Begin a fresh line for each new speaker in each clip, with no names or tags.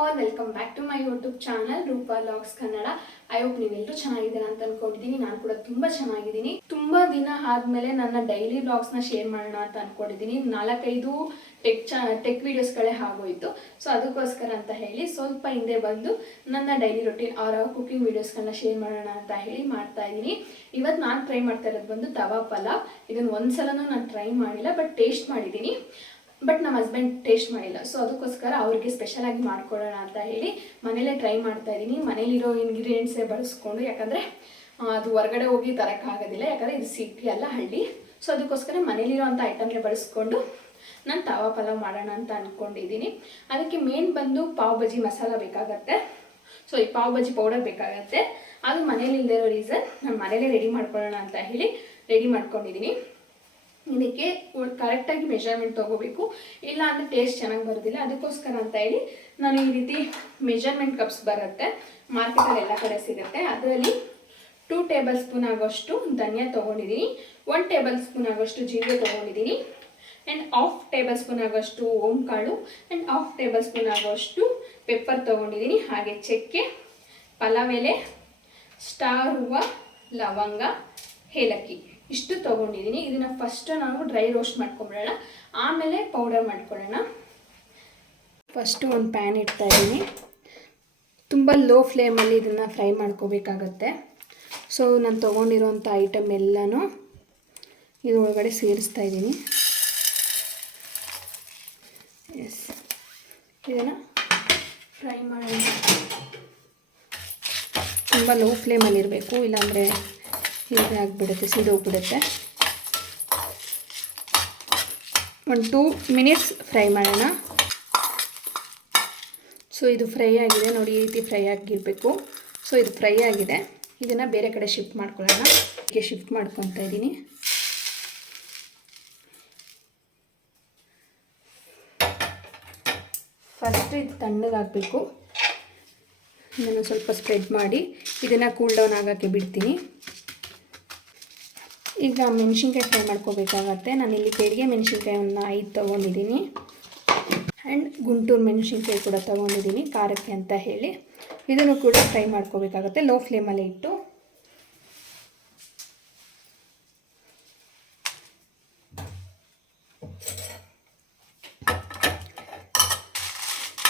All welcome back to my YouTube channel Roopa vlogs Kannada I hope ನೀವೆಲ್ಲರೂ ಚೆನ್ನಾಗಿದ್ದೀರಾ ಅಂತ ಅನ್ಕೊಂಡಿದ್ದೀನಿ. ನಾನು ಕೂಡ ತುಂಬ ಚೆನ್ನಾಗಿದ್ದೀನಿ. ತುಂಬ ದಿನ ಆದಮೇಲೆ ನನ್ನ ಡೈಲಿ ನ ಶೇರ್ ಮಾಡೋಣ ಅಂತ ಅನ್ಕೊಂಡಿದ್ದೀನಿ. ನಾಲ್ಕೈದು ಟೆಕ್ ಚಾ ಟೆಕ್ ವೀಡಿಯೋಸ್ಗಳೇ ಆಗೋಯ್ತು. ಸೊ ಅದಕ್ಕೋಸ್ಕರ ಅಂತ ಹೇಳಿ ಸ್ವಲ್ಪ ಹಿಂದೆ ಬಂದು ನನ್ನ ಡೈಲಿ ರೊಟೀನ್ ಅವರ ಕುಕಿಂಗ್ ವೀಡಿಯೋಸ್ಗಳನ್ನ ಶೇರ್ ಮಾಡೋಣ ಅಂತ ಹೇಳಿ ಮಾಡ್ತಾ ಇದ್ದೀನಿ. ಇವತ್ತು ನಾನು ಟ್ರೈ ಮಾಡ್ತಾ ಇರೋದು ಬಂದು ತವಾ ಪಲಾವ್. ಇದನ್ನು ಒಂದ್ಸಲನೂ ನಾನು ಟ್ರೈ ಮಾಡಿಲ್ಲ ಬಟ್ ಟೇಸ್ಟ್ ಮಾಡಿದ್ದೀನಿ. ಬಟ್ ನಮ್ಮ ಹಸ್ಬೆಂಡ್ ಟೇಸ್ಟ್ ಮಾಡಿಲ್ಲ. ಸೊ ಅದಕ್ಕೋಸ್ಕರ ಅವ್ರಿಗೆ ಸ್ಪೆಷಲ್ ಆಗಿ ಮಾಡ್ಕೊಳ್ಳೋಣ ಅಂತ ಹೇಳಿ ಮನೇಲೇ ಟ್ರೈ ಮಾಡ್ತಾ ಇದ್ದೀನಿ. ಮನೇಲಿರೋ ಇಂಗ್ರೀಡಿಯೆಂಟ್ಸೇ ಬಳಸ್ಕೊಂಡು, ಯಾಕಂದರೆ ಅದು ಹೊರಗಡೆ ಹೋಗಿ ತರೋಕ್ಕಾಗೋದಿಲ್ಲ ಯಾಕಂದರೆ ಇದು ಸಿಟಿ ಅಲ್ಲ, ಹಳ್ಳಿ. ಸೊ ಅದಕ್ಕೋಸ್ಕರ ಮನೇಲಿರೋವಂಥ ಐಟಮ್ಗೆ ಬಳಸ್ಕೊಂಡು ನಾನು ತವಾ ಪಲಾವ್ ಮಾಡೋಣ ಅಂತ ಅಂದ್ಕೊಂಡಿದ್ದೀನಿ ಅದಕ್ಕೆ ಮೇನ್ ಬಂದು ಪಾವ್ ಬಜಿ ಮಸಾಲ ಬೇಕಾಗತ್ತೆ. ಸೊ ಈ ಪಾವ್ ಬಜಿ ಪೌಡರ್ ಬೇಕಾಗತ್ತೆ. ಅದು ಮನೇಲಿ ಇಲ್ಲದೆ ಇರೋ ರೀಸನ್ ನಾನು ಮನೇಲೇ ರೆಡಿ ಮಾಡ್ಕೊಳ್ಳೋಣ ಅಂತ ಹೇಳಿ ರೆಡಿ ಮಾಡ್ಕೊಂಡಿದ್ದೀನಿ. ಇದಕ್ಕೆ ಕರೆಕ್ಟಾಗಿ ಮೆಷರ್ಮೆಂಟ್ ತೊಗೋಬೇಕು. ಇಲ್ಲ ಅಂದರೆ ಟೇಸ್ಟ್ ಚೆನ್ನಾಗಿ ಬರೋದಿಲ್ಲ. ಅದಕ್ಕೋಸ್ಕರ ಅಂತ ಹೇಳಿ ನಾನು ಈ ರೀತಿ ಮೆಷರ್ಮೆಂಟ್ ಕಪ್ಸ್ ಬರುತ್ತೆ. ಮಾರ್ಕೆಟಲ್ಲಿ ಎಲ್ಲ ಕಡೆ ಸಿಗುತ್ತೆ. ಅದರಲ್ಲಿ ಟೂ ಟೇಬಲ್ ಸ್ಪೂನ್ ಆಗೋಷ್ಟು ಧನಿಯಾ ತೊಗೊಂಡಿದ್ದೀನಿ ಒನ್ ಟೇಬಲ್ ಸ್ಪೂನ್ ಆಗೋಷ್ಟು ಜೀರಿಗೆ ತೊಗೊಂಡಿದ್ದೀನಿ ಆ್ಯಂಡ್ ಹಾಫ್ ಟೇಬಲ್ ಸ್ಪೂನ್ ಆಗೋಷ್ಟು ಓಂ ಕಾಳು ಆ್ಯಂಡ್ ಹಾಫ್ ಟೇಬಲ್ ಸ್ಪೂನ್ ಆಗೋಷ್ಟು ಪೆಪ್ಪರ್ ತೊಗೊಂಡಿದ್ದೀನಿ ಹಾಗೆ ಚಕ್ಕೆ, ಪಲಾವ್ ಎಲೆ, ಸ್ಟಾರ್ ಹೂವು, ಲವಂಗ, ಏಲಕ್ಕಿ. ಇಷ್ಟು ತೊಗೊಂಡಿದ್ದೀನಿ. ಇದನ್ನು ಫಸ್ಟ್ ನಾವು ಡ್ರೈ ರೋಸ್ಟ್ ಮಾಡ್ಕೊಂಬಿಡೋಣ. ಆಮೇಲೆ ಪೌಡರ್ ಮಾಡ್ಕೊಳ್ಳೋಣ. ಫಸ್ಟು ಒಂದು ಪ್ಯಾನ್ ಇಡ್ತಾ ಇದ್ದೀನಿ. ತುಂಬ ಲೋ ಫ್ಲೇಮಲ್ಲಿ ಇದನ್ನು ಫ್ರೈ ಮಾಡ್ಕೋಬೇಕಾಗತ್ತೆ. ಸೊ ನಾನು ತೊಗೊಂಡಿರೋಂಥ ಐಟಮ್ ಎಲ್ಲನೂ ಇದರೊಳಗಡೆ ಸೇರಿಸ್ತಾ ಇದ್ದೀನಿ. ಎಸ್ ಇದನ್ನು ಫ್ರೈ ಮಾಡೋಣ. ತುಂಬ ಲೋ ಫ್ಲೇಮಲ್ಲಿ ಇರಬೇಕು. ಇಲ್ಲಾಂದರೆ ಹೀಗೆ ಆಗಿಬಿಡುತ್ತೆ ಸೀದೋಗ್ಬಿಡುತ್ತೆ ಒಂದು ಟೂ ಮಿನಿಟ್ಸ್ ಫ್ರೈ ಮಾಡೋಣ. ಸೊ ಇದು ಫ್ರೈ ಆಗಿದೆ. ನೋಡಿ, ಈ ರೀತಿ ಫ್ರೈ ಆಗಿರಬೇಕು. ಸೊ ಇದು ಫ್ರೈ ಆಗಿದೆ. ಇದನ್ನು ಬೇರೆ ಕಡೆ ಶಿಫ್ಟ್ ಮಾಡ್ಕೊಳ್ಳೋಣ. ಹೀಗೆ ಶಿಫ್ಟ್ ಮಾಡ್ಕೊತಾ ಇದ್ದೀನಿ. ಫಸ್ಟ್ ಇದು ತಣ್ಣಗಾಗಬೇಕು ಇದನ್ನು ಸ್ವಲ್ಪ ಸ್ಪ್ರೆಡ್ ಮಾಡಿ, ಇದನ್ನು ಕೂಲ್ ಡೌನ್ ಆಗೋಕ್ಕೆ ಬಿಡ್ತೀನಿ. ಈಗ ಮೆಣಸಿನ್ಕಾಯಿ ಫ್ರೈ ಮಾಡ್ಕೋಬೇಕಾಗತ್ತೆ. ನಾನು ಇಲ್ಲಿ ಪೇಡಿಗೆ ಮೆಣಸಿನ್ಕಾಯನ್ನು ಐದು ತೊಗೊಂಡಿದ್ದೀನಿ. ಆ್ಯಂಡ್ ಗುಂಟೂರು ಮೆಣಸಿನ್ಕಾಯಿ ಕೂಡ ತೊಗೊಂಡಿದ್ದೀನಿ, ಖಾರಕ್ಕೆ ಅಂತ ಹೇಳಿ. ಇದನ್ನು ಕೂಡ ಫ್ರೈ ಮಾಡ್ಕೋಬೇಕಾಗತ್ತೆ, ಲೋ ಫ್ಲೇಮಲ್ಲಿ ಇಟ್ಟು.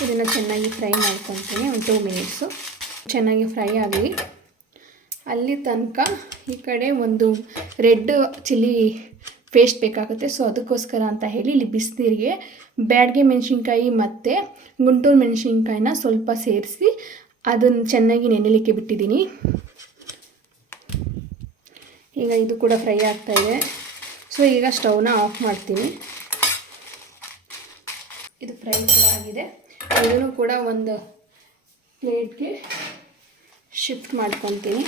ಇದನ್ನು ಚೆನ್ನಾಗಿ ಫ್ರೈ ಮಾಡ್ಕೊತೀನಿ, ಒಂದು ಟೂ ಮಿನಿಟ್ಸು ಚೆನ್ನಾಗಿ ಫ್ರೈ ಆಗಲಿ. ಅಲ್ಲಿ ತನಕ ಈ ಕಡೆ ಒಂದು ರೆಡ್ ಚಿಲ್ಲಿ ಪೇಸ್ಟ್ ಬೇಕಾಗುತ್ತೆ. ಸೊ ಅದಕ್ಕೋಸ್ಕರ ಅಂತ ಹೇಳಿ ಇಲ್ಲಿ ಬಿಸಿನೀರಿಗೆ ಬ್ಯಾಡ್ಗೆ ಮೆಣಸಿನ್ಕಾಯಿ ಮತ್ತು ಗುಂಟೂರು ಮೆಣಸಿನ್ಕಾಯಿನ ಸ್ವಲ್ಪ ಸೇರಿಸಿ ಅದನ್ನು ಚೆನ್ನಾಗಿ ನೆನೆಲಿಕ್ಕೆ ಬಿಟ್ಟಿದ್ದೀನಿ. ಈಗ ಇದು ಕೂಡ ಫ್ರೈ ಆಗ್ತಾಯಿದೆ ಸೊ ಈಗ ಸ್ಟವ್ನ ಆಫ್ ಮಾಡ್ತೀನಿ. ಇದು ಫ್ರೈ ಕೂಡ ಆಗಿದೆ. ಇದನ್ನು ಕೂಡ ಒಂದು ಪ್ಲೇಟ್ಗೆ ಶಿಫ್ಟ್ ಮಾಡ್ಕೊತೀನಿ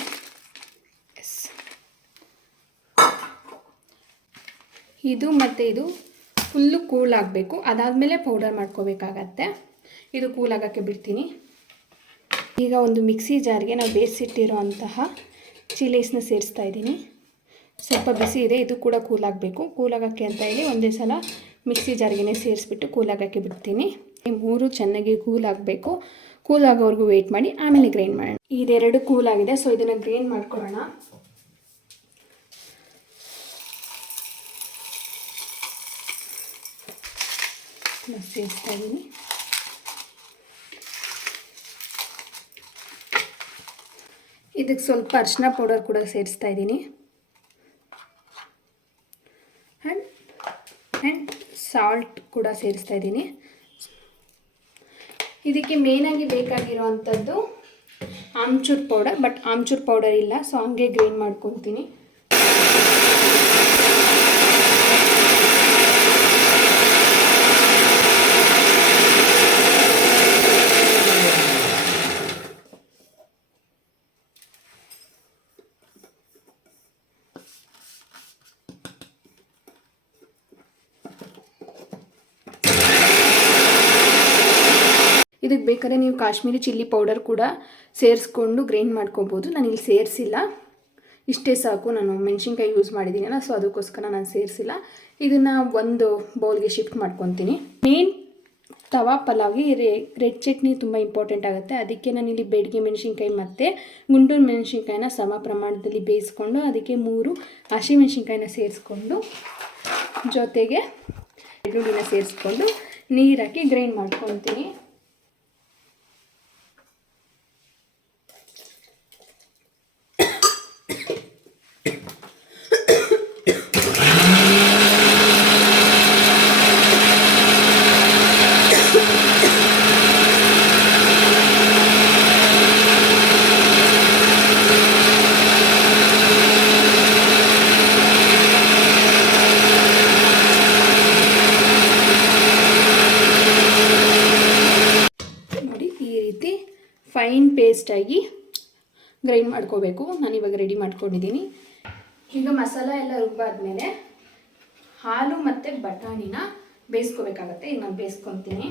ಇದು ಮತ್ತು ಇದು ಫುಲ್ಲು ಕೂಲ್ ಆಗಬೇಕು. ಅದಾದಮೇಲೆ ಪೌಡರ್ ಮಾಡ್ಕೋಬೇಕಾಗತ್ತೆ. ಇದು ಕೂಲ್ ಆಗೋಕ್ಕೆ ಬಿಡ್ತೀನಿ. ಈಗ ಒಂದು ಮಿಕ್ಸಿ ಜಾರ್ಗೆ ನಾವು ಬೇಯಿಸಿಟ್ಟಿರೋ ಅಂತಹ ಚಿಲೀಸ್ನ ಸೇರಿಸ್ತಾ ಇದ್ದೀನಿ. ಸ್ವಲ್ಪ ಬಿಸಿ ಇದೆ, ಇದು ಕೂಡ ಕೂಲ್ ಆಗಬೇಕು. ಕೂಲ್ ಆಗೋಕ್ಕೆ ಅಂತ ಹೇಳಿ ಒಂದೇ ಸಲ ಮಿಕ್ಸಿ ಜಾರ್ಗೆ ಸೇರಿಸ್ಬಿಟ್ಟು ಕೂಲ್ ಆಗೋಕ್ಕೆ ಬಿಡ್ತೀನಿ. ಈ ಮೂರು ಚೆನ್ನಾಗಿ ಕೂಲ್ ಆಗಬೇಕು. ಕೂಲ್ ಆಗೋವರೆಗೂ ವೆಯ್ಟ್ ಮಾಡಿ, ಆಮೇಲೆ ಗ್ರೈಂಡ್ ಮಾಡೋಣ. ಇದೆರಡು ಕೂಲ್ ಆಗಿದೆ ಸೊ ಇದನ್ನು ಗ್ರೈಂಡ್ ಮಾಡ್ಕೊಳ್ಳೋಣ ಸೇರಿಸ್ತಾ ಇದ್ದೀನಿ ಇದಕ್ಕೆ ಸ್ವಲ್ಪ ಅರಿಶಿನ ಪೌಡರ್ ಕೂಡ ಸೇರಿಸ್ತಾ ಇದ್ದೀನಿ ಆ್ಯಂಡ್ ಆ್ಯಂಡ್ ಸಾಲ್ಟ್ ಕೂಡ ಸೇರಿಸ್ತಾ ಇದ್ದೀನಿ ಇದಕ್ಕೆ ಮೇನಾಗಿ ಬೇಕಾಗಿರುವಂಥದ್ದು amchur powder but amchur powder ಇಲ್ಲ ಸೊ ಹಂಗೆ ಗ್ರೈಂಡ್ ಮಾಡ್ಕೊತೀನಿ. ಇದಕ್ಕೆ ಬೇಕಾದ್ರೆ ನೀವು ಕಾಶ್ಮೀರಿ ಚಿಲ್ಲಿ ಪೌಡರ್ ಕೂಡ ಸೇರಿಸ್ಕೊಂಡು ಗ್ರೈಂಡ್ ಮಾಡ್ಕೊಬೋದು. ನಾನು ಇಲ್ಲಿ ಸೇರಿಸಿಲ್ಲ. ಇಷ್ಟೇ ಸಾಕು. ನಾನು ಮೆಣಸಿನ್ಕಾಯಿ ಯೂಸ್ ಮಾಡಿದ್ದೀನಲ್ಲ ಸೊ ಅದಕ್ಕೋಸ್ಕರ ನಾನು ಸೇರಿಸಿಲ್ಲ. ಇದನ್ನು ಒಂದು ಬೌಲ್ಗೆ ಶಿಫ್ಟ್ ಮಾಡ್ಕೊತೀನಿ. ಮೇನ್ ತವಾ ಪಲಾವ್ಗೆ ರೇ, ರೆಡ್ ಚಟ್ನಿ ತುಂಬ ಇಂಪಾರ್ಟೆಂಟ್ ಆಗುತ್ತೆ. ಅದಕ್ಕೆ ನಾನು ಇಲ್ಲಿ ಬೆಡ್ಗೆ ಮೆಣಸಿನ್ಕಾಯಿ ಮತ್ತು ಗುಂಡೂರು ಮೆಣಸಿನ್ಕಾಯಿನ ಸಮ ಪ್ರಮಾಣದಲ್ಲಿ ಬೇಯಿಸ್ಕೊಂಡು ಅದಕ್ಕೆ ಮೂರು ಹಸಿ ಮೆಣಸಿನ್ಕಾಯಿನ ಸೇರಿಸ್ಕೊಂಡು ಜೊತೆಗೆ ಬೆಳ್ಳುಳ್ಳಿನ ಸೇರಿಸ್ಕೊಂಡು ನೀರಾಕಿ ಗ್ರೈಂಡ್ ಮಾಡ್ಕೊತೀನಿ ನೋಡಿ ಈ ರೀತಿ ಫೈನ್ ಪೇಸ್ಟಾಗಿ ಗ್ರೈಂಡ್ ಮಾಡ್ಕೋಬೇಕು. ನಾನು ಇವಾಗ ರೆಡಿ ಮಾಡ್ಕೊಂಡಿದ್ದೀನಿ. ಈಗ ಮಸಾಲ ಎಲ್ಲ ರುಬ್ಬಾದ್ಮೇಲೆ ಹಾಲು ಮತ್ತು ಬಟಾಣಿನ ಬೇಯಿಸ್ಕೋಬೇಕಾಗತ್ತೆ. ಈಗ ನಾನು ಬೇಯಿಸ್ಕೊತೀನಿ.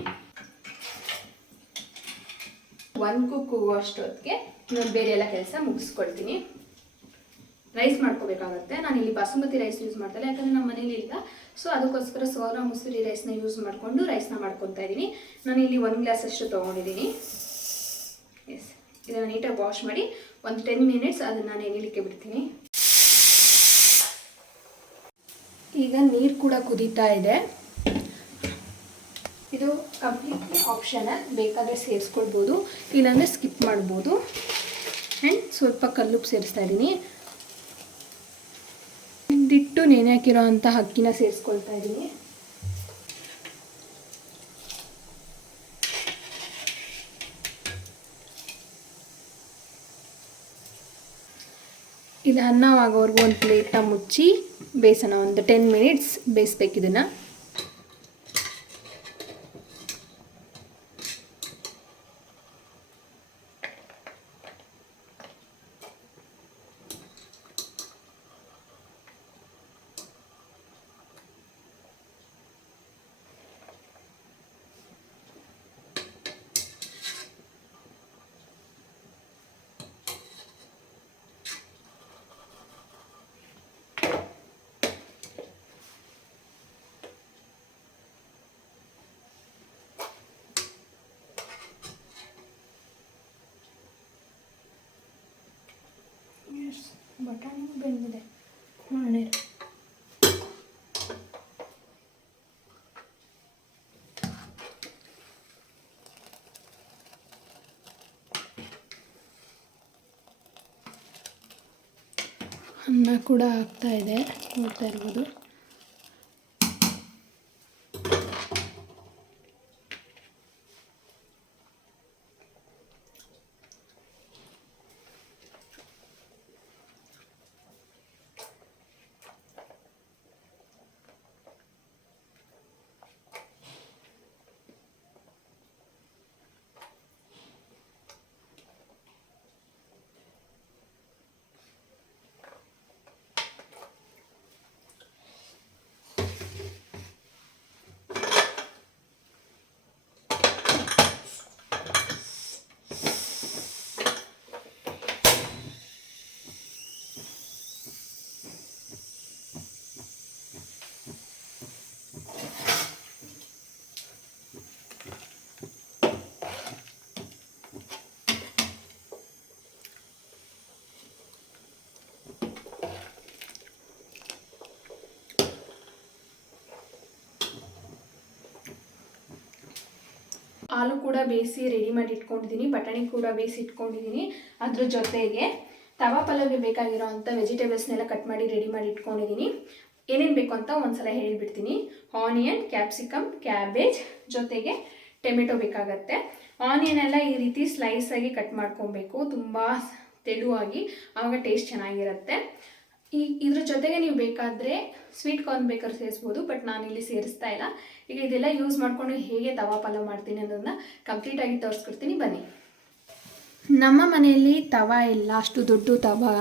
ಒಂದು ಕುಕ್ ಅಷ್ಟೊತ್ತಿಗೆ. ನಾನು ಬೇರೆ ಎಲ್ಲ ಕೆಲಸ ಮುಗಿಸ್ಕೊಳ್ತೀನಿ. ರೈಸ್ ಮಾಡ್ಕೋಬೇಕಾಗತ್ತೆ. ನಾನು ಇಲ್ಲಿ ಬಾಸುಮತಿ ರೈಸ್ ಯೂಸ್ ಮಾಡ್ತಾರೆ ಯಾಕಂದರೆ ನಮ್ಮ ಮನೇಲಿ ಇಲ್ಲ. ಸೊ ಅದಕ್ಕೋಸ್ಕರ ಸೋನಾ ಮುಸುರಿ ರೈಸ್ನ ಯೂಸ್ ಮಾಡಿಕೊಂಡು ರೈಸ್ನ ಮಾಡ್ಕೊತಾ ಇದ್ದೀನಿ. ನಾನು ಇಲ್ಲಿ ಒಂದು ಗ್ಲಾಸ್ ಅಷ್ಟು ತೊಗೊಂಡಿದ್ದೀನಿ. ಎಸ್ ಇದನ್ನು ನೀಟಾಗಿ ವಾಶ್ ಮಾಡಿ ಒಂದು ಟೆನ್ ಮಿನಿಟ್ಸ್ ಅದನ್ನು ನಾನು ಬಿಡ್ತೀನಿ. ಈಗ ನೀರು ಕೂಡ ಕುದೀತಾ ಇದೆ. ಇದು ಕಂಪ್ಲೀಟ್ಲಿ ಆಪ್ಷನಲ್ ಬೇಕಾದರೆ ಸೇರಿಸ್ಕೊಳ್ಬೋದು, ಇಲ್ಲಾಂದರೆ ಸ್ಕಿಪ್ ಮಾಡ್ಬೋದು. ಆ್ಯಂಡ್ ಸ್ವಲ್ಪ ಕಲ್ಲುಪ್ಪು ಸೇರಿಸ್ತಾ ಇದ್ದೀನಿ. ದಿಟ್ಟು ನೆನೆ ಹಾಕಿರೋ ಅಂಥ ಅಕ್ಕಿನ ಸೇರಿಸ್ಕೊಳ್ತಾ ಇದ್ದೀನಿ. ಇದು ಅನ್ನವಾಗೋವರೆಗೂ ಒಂದು ಪ್ಲೇಟ್ನ ಮುಚ್ಚಿ ಬೇಯಿಸೋಣ ಒಂದು ಟೆನ್ ಮಿನಿಟ್ಸ್ ಬೇಯಿಸ್ಬೇಕು ಇದನ್ನು. ಎಸ್ ಬಟಾಣಿನೂ ಬೆಂದಿದೆ. ನೋಡೋಣ ಅನ್ನ ಕೂಡ ಇದೆ ನೋಡ್ತಾ ಇರ್ಬೋದು. ಹಾಲು ಕೂಡ ಬೇಯಿಸಿ ರೆಡಿ ಮಾಡಿ ಇಟ್ಕೊಂಡಿದ್ದೀನಿ ಬಟಾಣಿ ಕೂಡ ಬೇಯಿಸಿ ಇಟ್ಕೊಂಡಿದ್ದೀನಿ ಅದ್ರ ಜೊತೆಗೆ ತವಾ ಪಲಾವ್ಗೆ ಬೇಕಾಗಿರೋ ಅಂಥ ವೆಜಿಟೇಬಲ್ಸ್ನೆಲ್ಲ ಕಟ್ ಮಾಡಿ ರೆಡಿ ಮಾಡಿ ಇಟ್ಕೊಂಡಿದ್ದೀನಿ ಏನೇನು ಬೇಕು ಅಂತ ಒಂದ್ಸಲ ಹೇಳಿಬಿಡ್ತೀನಿ. ಆನಿಯನ್ ಕ್ಯಾಪ್ಸಿಕಮ್ ಕ್ಯಾಬೇಜ್ ಜೊತೆಗೆ ಟೊಮೆಟೊ ಬೇಕಾಗತ್ತೆ. ಆನಿಯನ್ ಎಲ್ಲ ಈ ರೀತಿ ಸ್ಲೈಸಾಗಿ ಕಟ್ ಮಾಡ್ಕೊಬೇಕು. ತುಂಬ ತೆಳುವಾಗಿ, ಆವಾಗ ಟೇಸ್ಟ್ ಚೆನ್ನಾಗಿರುತ್ತೆ. ಈ ಇದ್ರ ಜೊತೆಗೆ ನೀವು ಬೇಕಾದರೆ ಸ್ವೀಟ್ ಕಾರ್ನ್ ಬೇಕರ್ ಸೇರಿಸ್ಬೋದು ಬಟ್ ನಾನು ಇಲ್ಲಿ ಸೇರಿಸ್ತಾ ಇಲ್ಲ. ಈಗ ಇದೆಲ್ಲ ಯೂಸ್ ಮಾಡಿಕೊಂಡು ಹೇಗೆ ತವಾ ಪಲಾವ್ ಮಾಡ್ತೀನಿ ಅನ್ನೋದನ್ನ ಕಂಪ್ಲೀಟಾಗಿ ತೋರಿಸ್ಕೊಡ್ತೀನಿ. ಬನ್ನಿ. ನಮ್ಮ ಮನೆಯಲ್ಲಿ ತವಾ ಇಲ್ಲ, ಅಷ್ಟು ದೊಡ್ಡ ತವಾ.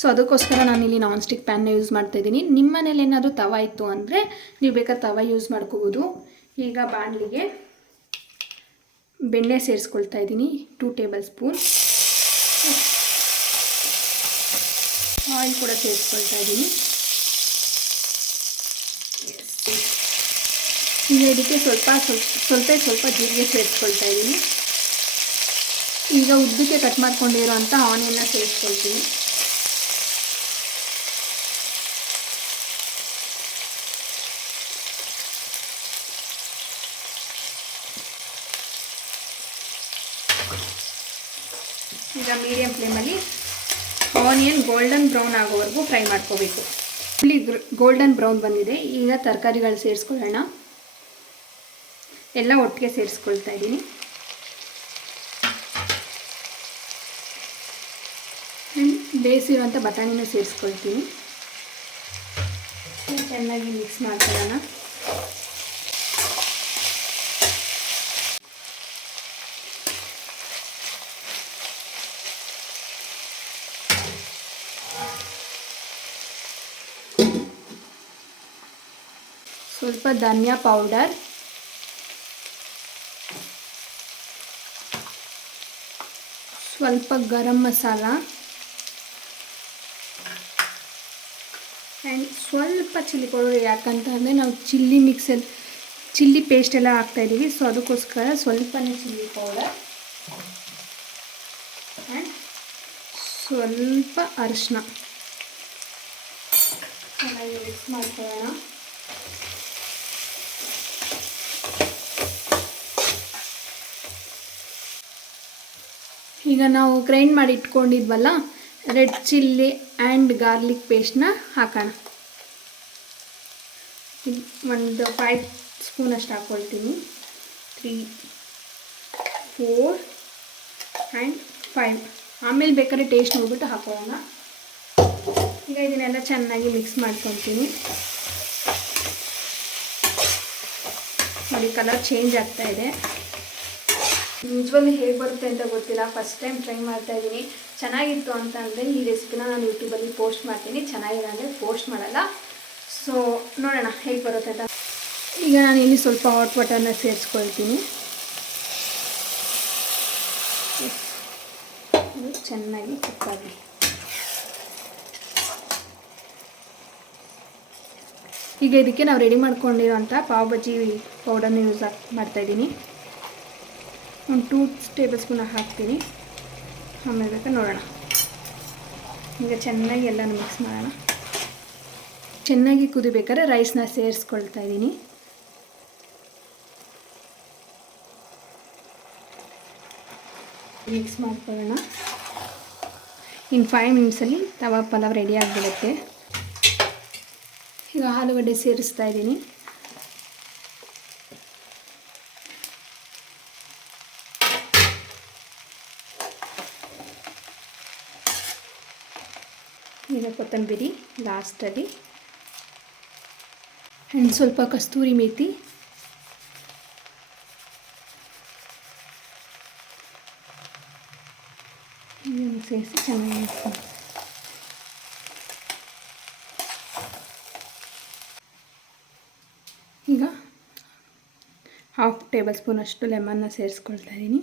ಸೊ ಅದಕ್ಕೋಸ್ಕರ ನಾನಿಲ್ಲಿ ನಾನ್ ಸ್ಟಿಕ್ ಪ್ಯಾನ್ನ ಯೂಸ್ ಮಾಡ್ತಾ ಇದ್ದೀನಿ. ನಿಮ್ಮ ಮನೇಲಿ ಏನಾದರೂ ತವಾ ಇತ್ತು ಅಂದರೆ ನೀವು ಬೇಕಾದ್ರೆ ತವಾ ಯೂಸ್ ಮಾಡ್ಕೋಬೋದು. ಈಗ ಬಾಣಲಿಗೆ ಬೆಣ್ಣೆ ಸೇರಿಸ್ಕೊಳ್ತಾ ಇದ್ದೀನಿ ಟೂ ಟೇಬಲ್ ಸ್ಪೂನ್ ಆಯಿಲ್ ಕೂಡ ಸೇರಿಸ್ಕೊಳ್ತಾ ಇದ್ದೀನಿ. ಈಗ ಇದಕ್ಕೆ ಸ್ವಲ್ಪ ಸ್ವಲ್ಪ ಸ್ವಲ್ಪ ಜೀರಿಗೆ ಸೇರಿಸ್ಕೊಳ್ತಾ ಇದ್ದೀನಿ. ಈಗ ಉದ್ದಕ್ಕೆ ಕಟ್ ಮಾಡ್ಕೊಂಡಿರೋ ಅಂಥ ಆನಿಯನ್ನ ಸೇರಿಸ್ಕೊಳ್ತೀನಿ ಈಗ ಮೀಡಿಯಂ ಫ್ಲೇಮಲ್ಲಿ ಆನಿಯನ್ ಗೋಲ್ಡನ್ ಬ್ರೌನ್ ಆಗೋವರೆಗೂ ಫ್ರೈ ಮಾಡ್ಕೋಬೇಕು. ಇಲ್ಲಿ ಗೋಲ್ಡನ್ ಬ್ರೌನ್ ಬಂದಿದೆ. ಈಗ ತರಕಾರಿಗಳು ಸೇರಿಸ್ಕೊಳ್ಳೋಣ. ಎಲ್ಲ ಒಟ್ಟಿಗೆ ಸೇರಿಸ್ಕೊಳ್ತಾ ಇದ್ದೀನಿ. ಬೇಯಿಸಿರುವಂಥ ಬಟಾಣಿನೂ ಸೇರಿಸ್ಕೊಳ್ತೀನಿ. ಚೆನ್ನಾಗಿ ಮಿಕ್ಸ್ ಮಾಡ್ಕೊಳ್ಳೋಣ. ಸ್ವಲ್ಪ ಧನಿಯಾ ಪೌಡರ್. ಸ್ವಲ್ಪ ಗರಂ ಮಸಾಲ. ಆ್ಯಂಡ್ ಸ್ವಲ್ಪ ಚಿಲ್ಲಿ ಪೌಡರ್ ಯಾಕಂತಂದರೆ ನಾವು ಚಿಲ್ಲಿ ಮಿಕ್ಸಲ್ಲಿ ಚಿಲ್ಲಿ ಪೇಸ್ಟ್ ಎಲ್ಲ ಹಾಕ್ತಾಯಿದ್ದೀವಿ ಸೊ ಅದಕ್ಕೋಸ್ಕರ ಸ್ವಲ್ಪನೇ ಚಿಲ್ಲಿ ಪೌಡರ್. ಆ್ಯಂಡ್ ಸ್ವಲ್ಪ ಅರಿಶಿನ ಚೆನ್ನಾಗಿ ಮಿಕ್ಸ್ ಮಾಡ್ಕೊಳ್ಳೋಣ. ಈಗ ನಾವು ಗ್ರೈಂಡ್ ಮಾಡಿ ಇಟ್ಕೊಂಡಿದ್ವಲ್ಲ ರೆಡ್ ಚಿಲ್ಲಿ ಆ್ಯಂಡ್ ಗಾರ್ಲಿಕ್ ಪೇಸ್ಟ್ನ ಹಾಕೋಣ. ಒಂದು ಫೈವ್ ಸ್ಪೂನಷ್ಟು ಹಾಕ್ಕೊಳ್ತೀನಿ ತ್ರೀ ಫೋರ್ ಆ್ಯಂಡ್ ಫೈವ್ ಆಮೇಲೆ ಬೇಕಾದ್ರೆ ಟೇಸ್ಟ್ ನೋಡ್ಬಿಟ್ಟು ಹಾಕೊಳ್ಳೋಣ ಈಗ ಇದನ್ನೆಲ್ಲ ಚೆನ್ನಾಗಿ ಮಿಕ್ಸ್ ಮಾಡ್ಕೊತೀನಿ ನೋಡಿ ಕಲರ್ ಚೇಂಜ್ ಆಗ್ತಾ ಇದೆ. ಯೂಶ್ವಲಿ ಹೇಗೆ ಬರುತ್ತೆ ಅಂತ ಗೊತ್ತಿಲ್ಲ. ಫಸ್ಟ್ ಟೈಮ್ ಟ್ರೈ ಮಾಡ್ತಾ ಇದ್ದೀನಿ. ಚೆನ್ನಾಗಿತ್ತು ಅಂತ ಅಂದರೆ ಈ ರೆಸಿಪಿನ ನಾನು ಯೂಟ್ಯೂಬಲ್ಲಿ ಪೋಸ್ಟ್ ಮಾಡ್ತೀನಿ. ಚೆನ್ನಾಗಿಲ್ಲ ಅಂದರೆ ಪೋಸ್ಟ್ ಮಾಡಲ್ಲ. ಸೊ ನೋಡೋಣ ಹೇಗೆ ಬರುತ್ತೆ ಅಂತ. ಈಗ ನಾನು ಇಲ್ಲಿ ಸ್ವಲ್ಪ ಹಾಟ್ ವಾಟರ್ನ ಸೇರಿಸ್ಕೊಳ್ತೀನಿ. ಚೆನ್ನಾಗಿ ಕುಕ್ಕಾಗಲಿ ಈಗ ಇದಕ್ಕೆ ನಾವು ರೆಡಿ ಮಾಡ್ಕೊಂಡಿರೋಂಥ ಪಾವ್ ಬಜ್ಜಿ ಪೌಡರ್ನ ಯೂಸ್ ಮಾಡ್ತಾಯಿದ್ದೀನಿ ಒಂದು ಟೂ ಟೇಬಲ್ ಸ್ಪೂನ್ ಹಾಕ್ತೀನಿ. ಆಮೇಲೆ ಬೇಕಾ ನೋಡೋಣ. ಈಗ ಚೆನ್ನಾಗಿ ಎಲ್ಲ ಮಿಕ್ಸ್ ಮಾಡೋಣ. ಚೆನ್ನಾಗಿ ಕುದಿಬೇಕಾದ್ರೆ ರೈಸ್ನ ಸೇರಿಸ್ಕೊಳ್ತಾ ಇದ್ದೀನಿ. ಮಿಕ್ಸ್ ಮಾಡ್ಕೊಳ್ಳೋಣ. ಇನ್ನು ಫೈವ್ ಮಿನಿಟ್ಸಲ್ಲಿ ತವಾ ಪಲಾವ್ ರೆಡಿ ಆಗಿಬಿಡುತ್ತೆ. ಈಗ ಆಲೂಗಡ್ಡೆ ಸೇರಿಸ್ತಾ ಇದ್ದೀನಿ. ಈಗ ಕೊತ್ತಂಬರಿ ಲಾಸ್ಟಲ್ಲಿ ಆ್ಯಂಡ್ ಸ್ವಲ್ಪ ಕಸ್ತೂರಿ ಮೇಥಿ ಇದನ್ನು ಸೇರಿಸಿ ಚೆನ್ನಾಗಿ ಮಿಕ್ಸ್ ಮಾಡಿ ಈಗ ಹಾಫ್ ಟೇಬಲ್ ಸ್ಪೂನಷ್ಟು ಲೆಮನ್ನ ಸೇರಿಸ್ಕೊಳ್ತಾ ಇದ್ದೀನಿ